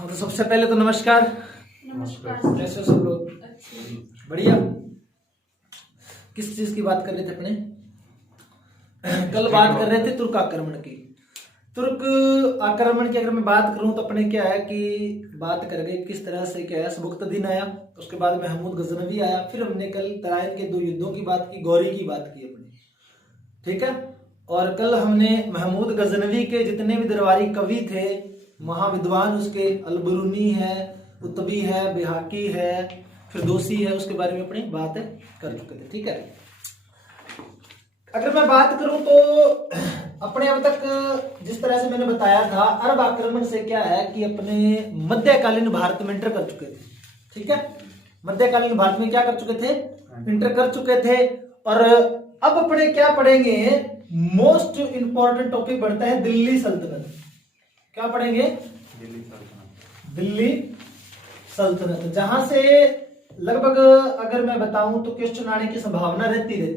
हाँ, तो सबसे पहले तो नमस्कार। नमस्कार। कैसे हो सब लोग? बढ़िया। किस चीज की बात कर रहे थे अपने? कल बात कर रहे थे तुर्क आक्रमण की। तुर्क आक्रमण की अगर मैं बात करूं तो अपने क्या है कि बात कर गए किस तरह से क्या है सबुकतदीन आया, उसके बाद महमूद गजनवी आया, फिर हमने कल तराइन के 2 युद्धों की बात की, गौरी की बात की अपने, ठीक है। और कल हमने महमूद गजनवी के जितने भी दरबारी कवि थे, महाविद्वान उसके अलबरूनी है, उत्तबी है, बेहाकी है, फिरदौसी है, उसके बारे में अपनी बात कर चुके थे, ठीक है। अगर मैं बात करूं तो अपने अब तक जिस तरह से मैंने बताया था, अरब आक्रमण से क्या है कि अपने मध्यकालीन भारत में इंटर कर चुके थे, ठीक है। मध्यकालीन भारत में क्या कर चुके थे? इंटर कर चुके थे। और अब अपने क्या पढ़ेंगे? मोस्ट इंपॉर्टेंट टॉपिक बढ़ता है दिल्ली सल्तनत। क्या पढ़ेंगे? दिल्ली सल्तनत, जहां से लगभग अगर मैं बताऊं तो क्वेश्चन आने की संभावना रहती है,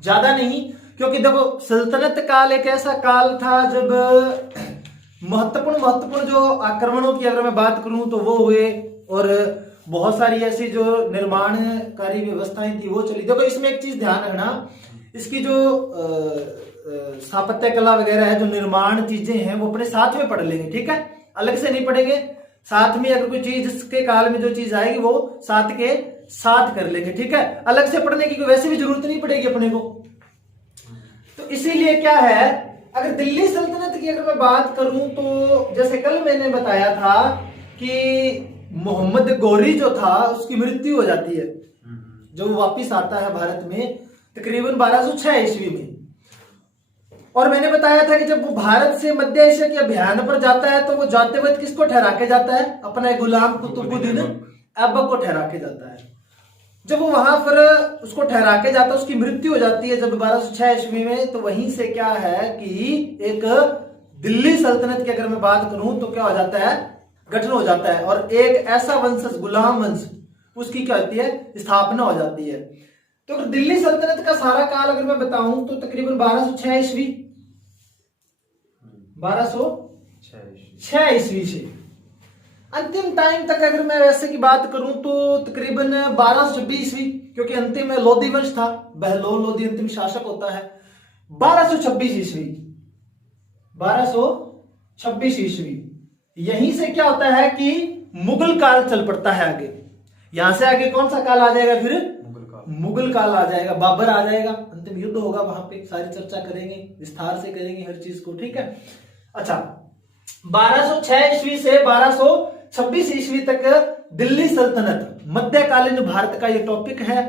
ज्यादा नहीं, क्योंकि देखो सल्तनत काल एक ऐसा काल था जब महत्वपूर्ण जो आक्रमणों की अगर मैं बात करूं तो वो हुए, और बहुत सारी ऐसी जो निर्माणकारी व्यवस्थाएं थी वो चली। देखो इसमें एक चीज ध्यान रखना, इसकी जो स्थापत्य कला वगैरह है, जो निर्माण चीजें हैं, वो अपने साथ में पढ़ लेंगे, ठीक है, अलग से नहीं पढ़ेंगे। साथ में अगर कोई चीज इसके काल में जो चीज आएगी वो साथ के साथ कर लेंगे, ठीक है। अलग से पढ़ने की वैसे भी जरूरत नहीं पड़ेगी अपने को। तो इसीलिए क्या है, अगर दिल्ली सल्तनत की अगर मैं बात करूं तो जैसे कल मैंने बताया था कि मोहम्मद गौरी जो था उसकी मृत्यु हो जाती है जब वो वापिस आता है भारत में तकरीबन 1206 ईस्वी में। और मैंने बताया था कि जब वो भारत से मध्य एशिया के अभियान पर जाता है तो वो जाते वक्त किसको ठहरा के जाता है? अपना गुलाम कुतुबुद्दीन ऐबक को ठहरा के जाता है। जब वो वहां पर उसको ठहरा के जाता है, उसकी मृत्यु हो जाती है जब 1206 ईस्वी में। तो वहीं से क्या है कि एक दिल्ली सल्तनत की अगर मैं बात करूं तो क्या हो जाता है? गठन हो जाता है, और एक ऐसा वंशज गुलाम वंश उसकी क्या होती है? स्थापना हो जाती है। तो अगर दिल्ली सल्तनत का सारा काल अगर मैं बताऊं तो तकरीबन 1206 ईस्वी, 1206 ईस्वी से अंतिम टाइम तक अगर मैं वैसे की बात करूं तो तकरीबन 1226 ईस्वी, क्योंकि अंतिम में लोधी वंश था, बहलोल लोधी अंतिम शासक होता है। 1226 ईस्वी, 1226 ईस्वी, यहीं से क्या होता है कि मुगल काल चल पड़ता है आगे। यहां से आगे कौन सा काल आ जाएगा? फिर मुगल काल आ जाएगा, बाबर आ जाएगा, अंतिम युद्ध होगा, वहां पे सारी चर्चा करेंगे, विस्तार से करेंगे हर चीज को, ठीक है। अच्छा, 1206 ईस्वी से 1226 ईस्वी तक दिल्ली सल्तनत मध्यकालीन भारत का ये टॉपिक है।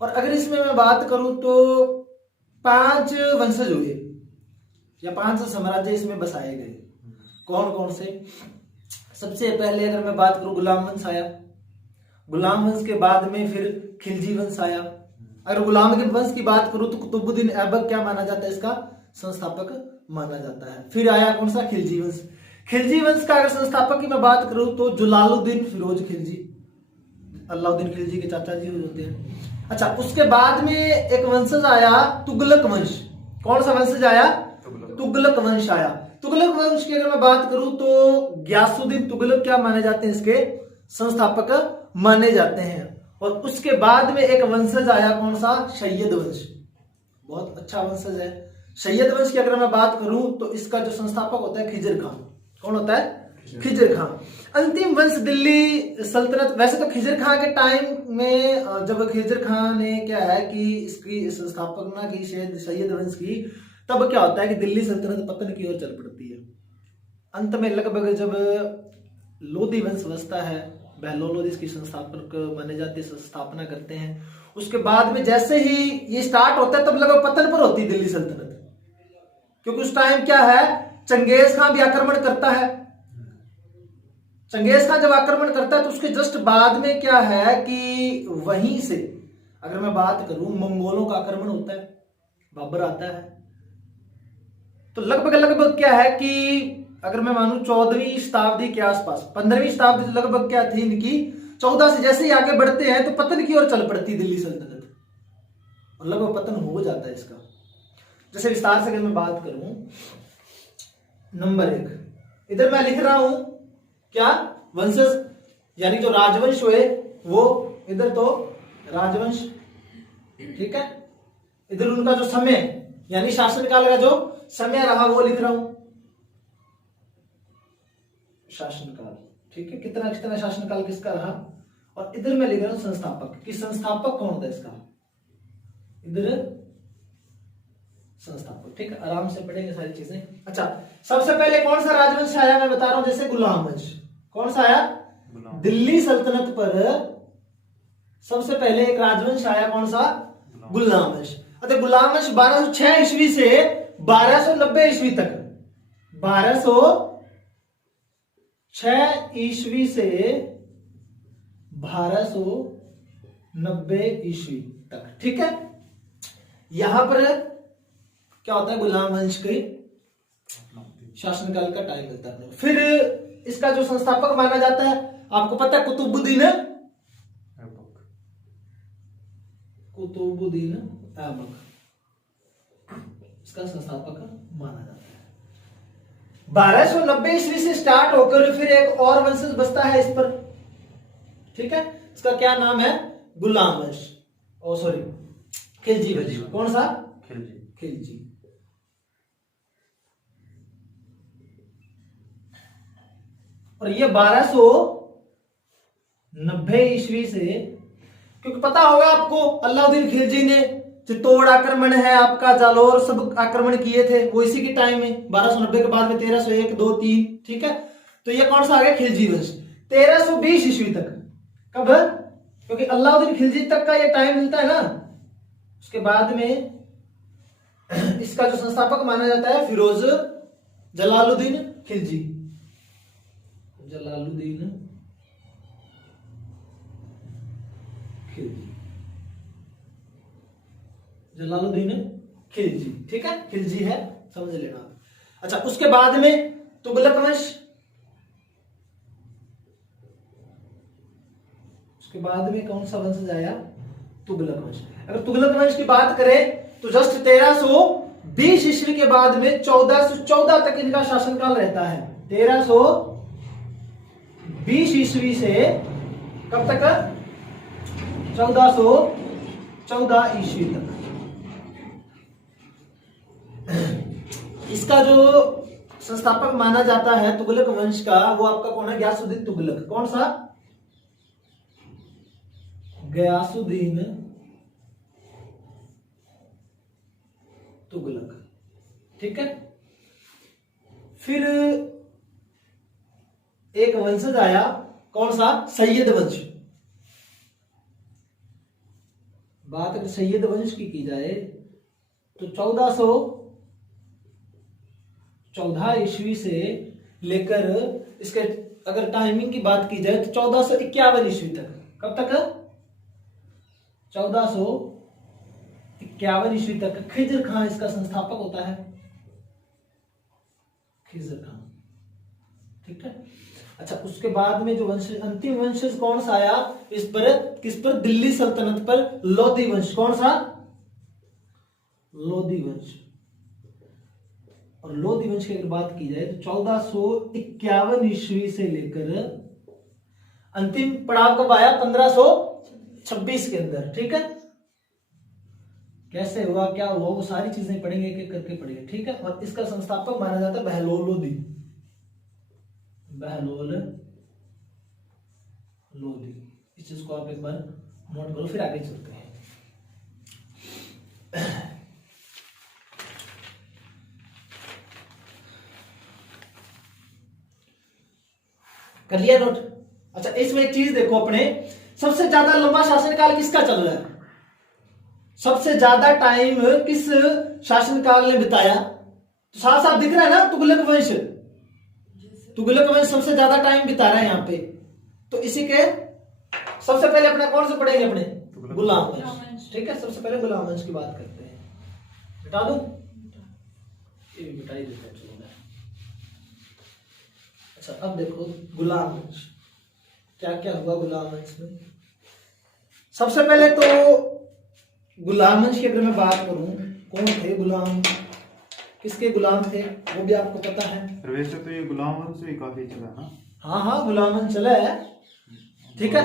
और अगर इसमें मैं बात करूं तो 5 वंशज हुए या 5 साम्राज्य इसमें बसाए गए। कौन कौन से? सबसे पहले अगर मैं बात करूं गुलाम वंश आया, गुलाम वंश के बाद में फिर खिलजी वंश आया। अगर गुलाम वंश की बात करूं तो कुतुबुद्दीन ऐबक क्या माना जाता है? इसका संस्थापक माना जाता है। फिर आया कौन सा? खिलजी वंश। खिलजी वंश का अगर संस्थापक की मैं बात करूं तो जलालुद्दीन फिरोज खिलजी, अलाउद्दीन खिलजी के चाचा जी होते हैं। अच्छा, उसके बाद में एक वंशज आया तुगलक वंश। कौन सा वंशज आया? तुगलक वंश आया। तुगलक वंश की अगर मैं बात करूं तो गयासुद्दीन तुगलक क्या माने जाते हैं? इसके संस्थापक माने जाते हैं। और उसके बाद में एक वंशज आया, कौन सा? सैयद वंश। बहुत अच्छा वंशज है सैयद वंश की अगर मैं बात करूं तो इसका जो संस्थापक होता है खिजर खान। कौन होता है? खिजर खान। अंतिम वंश दिल्ली सल्तनत, वैसे तो खिजर खान के टाइम में जब खिजर खान ने क्या है कि इसकी संस्थापना की सैयद वंश की, तब क्या होता है कि दिल्ली सल्तनत पतन की ओर चल पड़ती है। अंत में लगभग जब लोधी वंश बसता है, बहलोल लोधी इसकी संस्थापक माने जाते हैं, स्थापना करते हैं। उसके बाद में जैसे ही ये स्टार्ट होता है तब लगभग पतन पर होती है दिल्ली सल्तनत, क्योंकि उस टाइम क्या है, चंगेज खान भी आक्रमण करता है। चंगेज खान जब आक्रमण करता है तो उसके जस्ट बाद में क्या है कि वहीं से अगर मैं बात करूं मंगोलों का आक्रमण होता है, बाबर आता है। तो लगभग क्या है कि अगर मैं मानूं 14वीं शताब्दी के आसपास, 15वीं शताब्दी लगभग क्या थी इनकी, 14 से जैसे ही आगे बढ़ते हैं तो पतन की ओर चल पड़ती दिल्ली सल्तनत, और लगभग पतन हो जाता है इसका। जैसे विस्तार से अगर मैं बात करूं, नंबर 1 इधर मैं लिख रहा हूं क्या वंशज, यानी जो राजवंश हुए वो इधर तो राजवंश, ठीक है, इधर उनका जो समय यानी शासनकाल का जो समय रहा वो लिख रहा हूं, शासनकाल, ठीक है, कितना कितना शासनकाल किसका रहा, और इधर मैं लिख रहा हूं संस्थापक, कि संस्थापक कौन होता है इसका, इधर संस्थापक, ठीक है, आराम से पढ़ेंगे सारी चीजें। अच्छा, सबसे पहले कौन सा राजवंश आया मैं बता रहा हूं, जैसे गुलाम वंश, कौन सा आया, दिल्ली सल्तनत पर सबसे पहले एक राजवंश आया, कौन सा, गुलाम वंश। अच्छा, गुलाम वंश 1206 ईस्वी से 1290 ईस्वी तक, 1206 ईस्वी से 1290 ईस्वी तक, ठीक है। यहां पर क्या होता है, गुलाम वंश के शासनकाल का टाइम मिलता है। फिर इसका जो संस्थापक माना जाता है, आपको पता है, कुतुबुद्दीन ऐबक, इसका संस्थापक माना जाता है। 1290 ईस्वी से स्टार्ट होकर फिर एक और वंशज बसता है इस पर, ठीक है, इसका क्या नाम है, गुलाम वंश, ओ सॉरी खिलजी वंश। कौन सा, खिलजी। और ये 1290 ईस्वी से, क्योंकि पता होगा आपको अलाउद्दीन खिलजी ने चित्तौड़ आक्रमण है आपका, जालौर सब आक्रमण किए थे, वो इसी के टाइम में 1290 के बाद में 1301, 2, 3, ठीक है। तो ये कौन सा आ गया, खिलजी वंश। 1320 ईस्वी तक, कब, क्योंकि अलाउद्दीन खिलजी तक का ये टाइम मिलता है ना, उसके बाद में इसका जो संस्थापक माना जाता है फिरोज जलालुद्दीन खिलजी, जलालुद्दीन खिलजी, जलालुद्दीन खिलजी, ठीक है, खिलजी है, समझ लेना। अच्छा, उसके बाद में तुगलक वंश, उसके बाद में कौन सा वंश आया, तुगलक वंश। अगर तुगलक वंश की बात करें तो जस्ट 1320 ईस्वी के बाद में 1414 तक इनका शासनकाल रहता है। 1320 ईस्वी से कब तक, 1414 ईस्वी तक। इसका जो संस्थापक माना जाता है तुगलक वंश का, वो आपका कौन है, गयासुद्दीन तुगलक। कौन सा, गयासुद्दीन तुगलक, ठीक है। फिर एक वंशज आया, कौन सा, सैयद वंश। बात अगर सैयद वंश की जाए तो 1414 ईस्वी से लेकर इसके अगर टाइमिंग की बात की जाए तो 1451 ईस्वी तक। कब तक, 1451 ईस्वी तक खिजर खान इसका संस्थापक होता है, खिजर खान, ठीक है। अच्छा, उसके बाद में जो वंश, अंतिम वंशज कौन सा आया इस पर, किस पर, दिल्ली सल्तनत पर, लोधी वंश। कौन सा, लोधी वंश। और लोधी वंश की अगर बात की जाए तो 1451 ईस्वी से लेकर अंतिम पड़ाव कब आया, 1526 के अंदर, ठीक है। कैसे हुआ, क्या हुआ, वो सारी चीजें पढ़ेंगे, एक एक करके पढ़ेंगे, ठीक है। और इसका संस्थापक माना जाता है बहलोल लोधी, बहलोल लोधी। इस चीज को आप एक बार नोट करो, फिर आगे चलते हैं। कर लिया नोट। अच्छा, इसमें एक चीज देखो, अपने सबसे ज्यादा लंबा शासनकाल किसका चल रहा है, सबसे ज्यादा टाइम किस शासनकाल ने बिताया, तो साफ साफ दिख रहा है ना, तुगलक वंश। तुगलक वंश सबसे ज्यादा टाइम बिता रहा है यहाँ पे। तो इसी के सबसे पहले अपना कौन से पढ़ेंगे, अपने गुलाम वंश, ठीक है। सबसे पहले गुलाम वंश की बात करते हैं। बिठा दूं, ये भी बिठा ही देते हैं, चलो। अच्छा, अब देखो गुलाम वंश क्या क्या हुआ गुलाम वंश में। सबसे पहले तो गुलाम वंश की अगर मैं बात करूं, कौन थे गुलाम, किसके गुलाम थे, वो भी आपको पता है। वैसे तो ये गुलाम वंश भी काफी चला ना। हाँ हाँ, गुलामन चला है, ठीक है।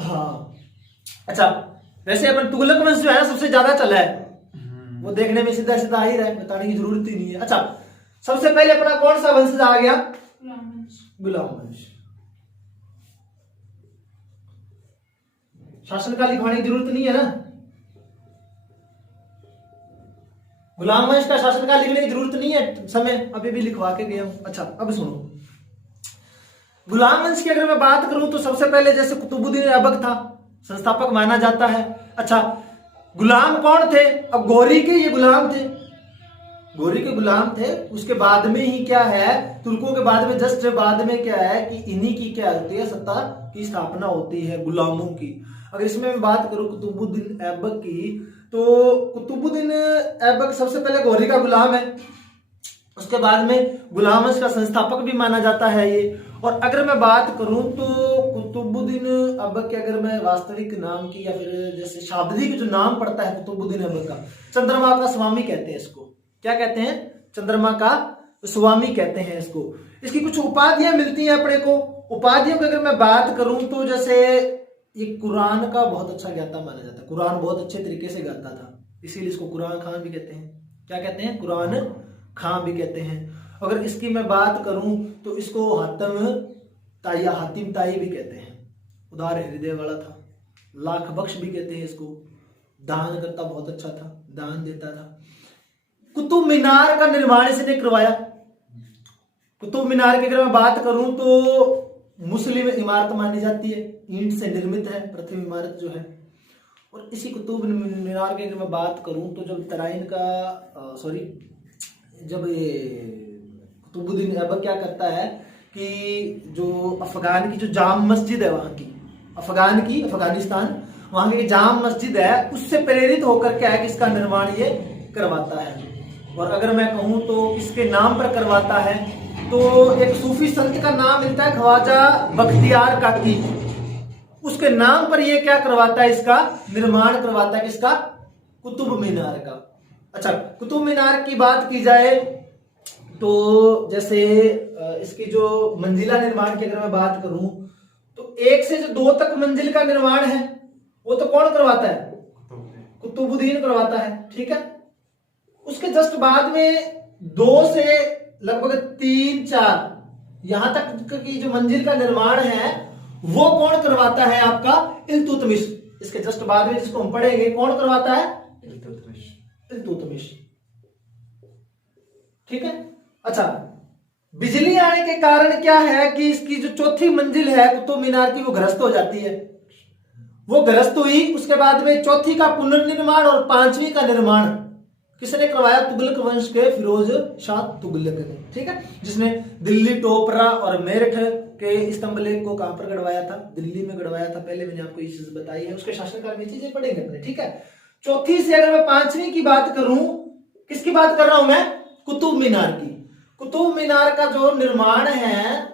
हाँ अच्छा, वैसे अपन तुगलक वंश जो है सबसे ज्यादा चला है, वो देखने में सीधा सीधा ही रहा, बताने की जरूरत ही नहीं है। अच्छा, सबसे पहले अपना कौन सा वंश आ गया? गुलाम वंश। शासन काल लिखवाने की जरूरत नहीं है ना, गुलाम वंश का शासन काल लिखने की जरूरत नहीं है, समय अभी भी लिखवा के गया हूं। अच्छा अब सुनो, गुलाम वंश की अगर मैं बात करूं तो सबसे पहले जैसे कुतुबुद्दीन ऐबक था, संस्थापक माना जाता है। अच्छा, गुलाम कौन थे? अब गौरी के ये गुलाम थे, गौरी के गुलाम थे। उसके बाद में ही क्या है, तुर्कों के बाद में जस्ट बाद में क्या है कि इन्हीं की क्या होती है, सत्ता की स्थापना होती है गुलामों की। अगर इसमें मैं बात करूं कुतुबुद्दीन ऐबक की, तो कुतुबुद्दीन ऐबक सबसे पहले गौरी का गुलाम है, उसके बाद में गुलाम वंश का संस्थापक भी माना जाता है ये। और अगर मैं बात करूं तो कुतुबुद्दीन ऐबक के अगर मैं वास्तविक नाम की या फिर जैसे शाब्दिक जो नाम पड़ता है कुतुबुद्दीन ऐबक का, चंद्रमा का स्वामी कहते हैं इसको। क्या कहते हैं? चंद्रमा का स्वामी कहते हैं इसको। इसकी कुछ उपाधियां मिलती हैं अपने को। उपाधियों की अगर मैं बात करूं तो जैसे ये कुरान का बहुत अच्छा ज्ञाता माना जाता है, कुरान बहुत अच्छे तरीके से गाता था, इसीलिए इसको कुरान खान भी कहते हैं। क्या कहते हैं? कुरान खां भी कहते हैं। अगर इसकी मैं बात करूं तो इसको हातिम ताई, हातिम ताई भी कहते हैं, उदार हृदय वाला था। लाख बख्श भी कहते हैं इसको, दान करता बहुत अच्छा था, दान देता था। कुतुब मीनार का निर्माण इसने करवाया। कुतुब मीनार की अगर मैं बात करूं तो मुस्लिम इमारत मानी जाती है, ईंट से निर्मित है प्रथम इमारत जो है। और इसी कुतुब मीनार की अगर मैं बात करूं तो जब तराइन का जब ये कुतुबुद्दीन ऐबक क्या करता है कि जो अफगान की जो जाम मस्जिद है, वहां की अफगानिस्तान वहां की जाम मस्जिद है, उससे प्रेरित होकर क्या है कि इसका निर्माण ये करवाता है। और अगर मैं कहूं तो किसके नाम पर करवाता है, तो एक सूफी संत का नाम मिलता है ख्वाजा बख्तियार काकी, उसके नाम पर ये क्या करवाता है, इसका निर्माण करवाता है। किसका? कुतुब मीनार का। अच्छा, कुतुब मीनार की बात की जाए तो जैसे इसकी जो मंजिला निर्माण की अगर मैं बात करूं तो 1 से जो 2 तक मंजिल का निर्माण है वो तो कौन करवाता है? कुतुबुद्दीन करवाता है, ठीक है। उसके जस्ट बाद में 2 से लगभग 3-4 यहां तक की जो मंजिल का निर्माण है वो कौन करवाता है? आपका इल्तुतमिश। इसके जस्ट बाद में जिसको हम पढ़ेंगे, कौन करवाता है? इल्तुतमिश, ठीक है। अच्छा, बिजली आने के कारण क्या है कि इसकी जो चौथी मंजिल है कुतुब मीनार की वो ध्वस्त हो जाती है। वो ध्वस्त हुई, उसके बाद में चौथी का पुनर्निर्माण और 5वीं का निर्माण किसने करवाया? तुगलक वंश के फिरोज शाह तुगलक ने, ठीक है, जिसने दिल्ली, टोपरा और मेरठ के स्तंभ लेख को कहां पर गढ़वाया था? दिल्ली में गढ़वाया था। पहले मैंने आपको ये चीज बताई है, उसके शासनकाल में चीजें पढ़ेंगे अपने, ठीक है। चौथी से अगर मैं 5वीं की बात करूं, किसकी बात कर रहा हूं मैं? कुतुब मीनार की। कुतुब मीनार का जो निर्माण है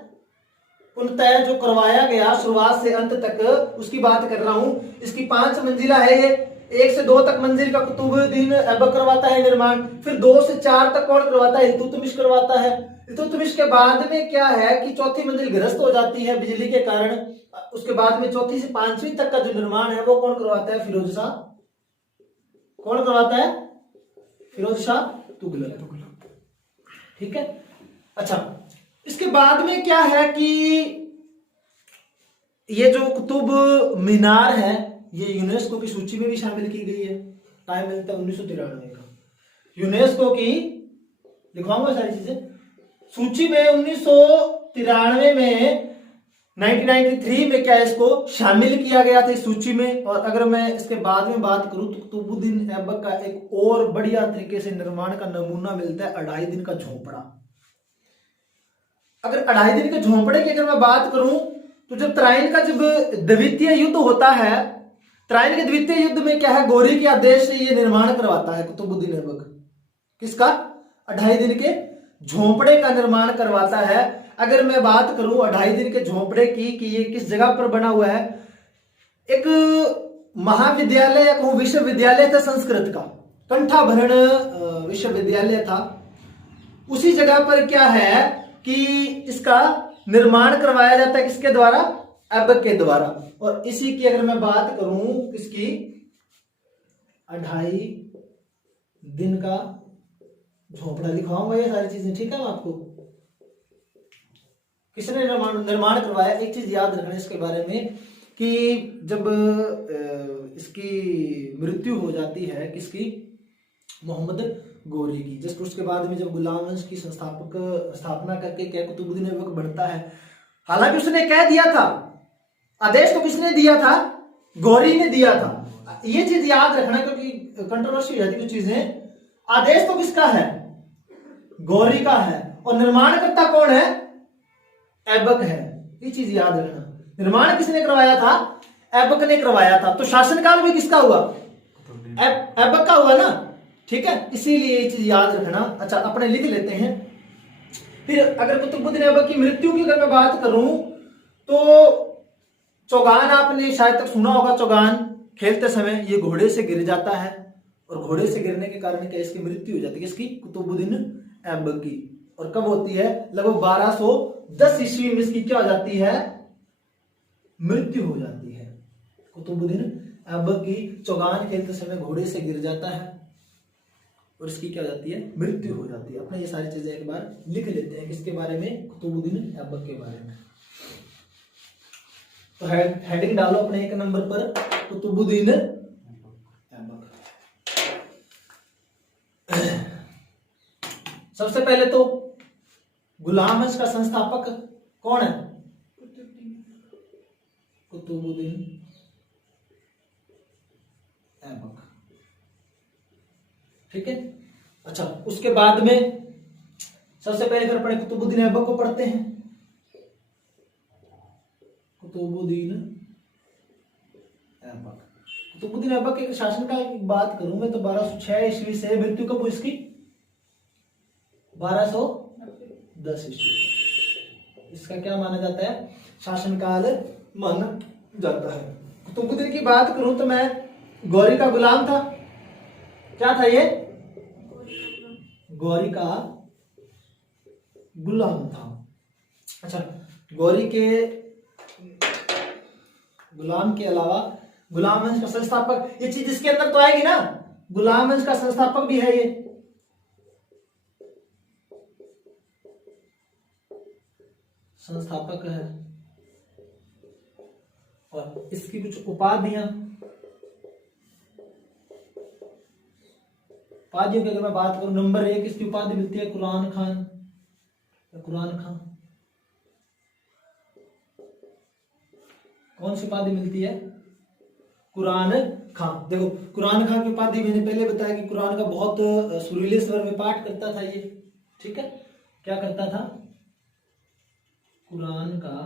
पूर्णतः जो करवाया गया शुरुआत से अंत तक, उसकी बात कर रहा हूं। इसकी 5 मंजिला है ये। 1 से 2 तक मंजिल का कुतुबुद्दीन ऐबक करवाता है निर्माण। फिर 2 से 4 तक कौन करवाता है? इल्तुतमिश करवाता है। इल्तुतमिश के बाद में क्या है कि चौथी मंजिल ध्वस्त हो जाती है बिजली के कारण। उसके बाद में चौथी से 5वीं तक का जो निर्माण है वो कौन करवाता है? फिरोज शाह। कौन करवाता है? फिरोज शाह तुगलक, ठीक है। अच्छा, इसके बाद में क्या है कि ये जो कुतुब मीनार है ये यूनेस्को की सूची में भी शामिल की गई है। टाइम मिलता है 1993 का, यूनेस्को की लिखवाऊंगा सारी चीजें सूची में। 1993 में 1993 में क्या इसको शामिल किया गया था इस सूची में। और अगर मैं इसके बाद में बात करूं तो कुतुबुद्दीन ऐबक का एक और बढ़िया तरीके से निर्माण का नमूना मिलता है 2.5 दिन का झोंपड़ा। अगर 2.5 दिन के झोंपड़े की अगर मैं बात करूं तो जब तराइन का जब द्वितीय युद्ध होता है, तराइन के द्वितीय युद्ध में क्या है, गौरी के आदेश से ये निर्माण करवाता है कुतुबुद्दीन ऐबक। किसका? 2.5 दिन के झोंपड़े का निर्माण करवाता है। अगर मैं बात करूं 2.5 दिन के झोंपड़े की कि ये किस जगह पर बना हुआ है, एक महाविद्यालय या कहूं विश्वविद्यालय था संस्कृत का, कंठाभरण विश्वविद्यालय था। उसी जगह पर क्या है कि इसका निर्माण करवाया जाता है किसके द्वारा? ऐबक के द्वारा। और इसी की अगर मैं बात करूं किसकी, 2.5 दिन का झोपड़ा लिखवाऊंगा ये सारी चीजें, ठीक है। आपको किसने निर्माण करवाया, एक चीज याद रखना इसके बारे में कि जब इसकी मृत्यु हो जाती है किसकी, मोहम्मद गोरी की, जस्ट उसके बाद में जब गुलाम वंश की स्थापना करके क्या कुतुबुद्दीन ऐबक बढ़ता है। हालांकि उसने कह दिया था, आदेश तो किसने दिया था? गौरी ने दिया था। ये चीज याद रखना क्योंकि कंट्रोवर्सी हो जाती है कुछ चीजें। आदेश तो किसका है? गौरी का है। और निर्माणकर्ता कौन है? ऐबक है। ये चीज याद रखना। निर्माण किसने करवाया था? ऐबक ने करवाया था। तो शासनकाल भी किसका हुआ? ऐबक का हुआ ना, ठीक है। इसीलिए ये चीज याद रखना। अच्छा, अपने लिख लेते हैं। फिर अगर कुतुबुद्दीन ऐबक की मृत्यु की अगर मैं बात करूं तो चौगान, आपने शायद तक सुना होगा, चौगान खेलते समय ये घोड़े से गिर जाता है और घोड़े से गिरने के कारण क्या इसकी मृत्यु हो जाती है, इसकी कुतुबुद्दीन ऐबक की। और कब होती है? लगभग 1210 ईस्वी में इसकी क्या हो जाती है? मृत्यु हो जाती है। कुतुबुद्दीन ऐबक की चौगान खेलते समय घोड़े से गिर जाता है और इसकी क्या हो जाती है? मृत्यु हो जाती है। अपने ये सारी चीजें एक बार लिख लेते हैं किसके बारे में? कुतुबुद्दीन ऐबक के बारे में। तो हेडिंग डालो अपने 1 नंबर पर, कुतुबुद्दीन ऐबक। सबसे पहले तो गुलाम वंश का संस्थापक कौन है? कुतुबुद्दीन ऐबक, ठीक है। अच्छा, उसके बाद में सबसे पहले फिर अपने कुतुबुद्दीन ऐबक को पढ़ते हैं। कुतुबुद्दीन ऐबक, कुतुबुद्दीन ऐबक के शासनकाल की बात करूं मैं तो 1206 ईस्वी से मृत्यु कब हुई इसकी? 1210 ईस्वी। इसका क्या माना जाता है? शासनकाल माना जाता है। कुतुबुद्दीन की बात करूं तो मैं गौरी का गुलाम था। क्या था ये? गौरी का गुलाम था। अच्छा, गौरी के गुलाम के अलावा गुलाम वंश का संस्थापक, ये चीज इसके अंदर तो आएगी ना, गुलाम वंश का संस्थापक भी है ये। संस्थापक है। और इसकी कुछ उपाधियां, उपाधियों की अगर मैं बात करूं, नंबर 1 इसकी उपाधि मिलती है कुरान खान या कुरान खां। कौन सी उपाधि मिलती है? कुरान खां। देखो, कुरान खां की उपाधि मैंने पहले बताया कि कुरान का बहुत सुरीले स्वर में पाठ करता था ये, ठीक है। क्या करता था? कुरान का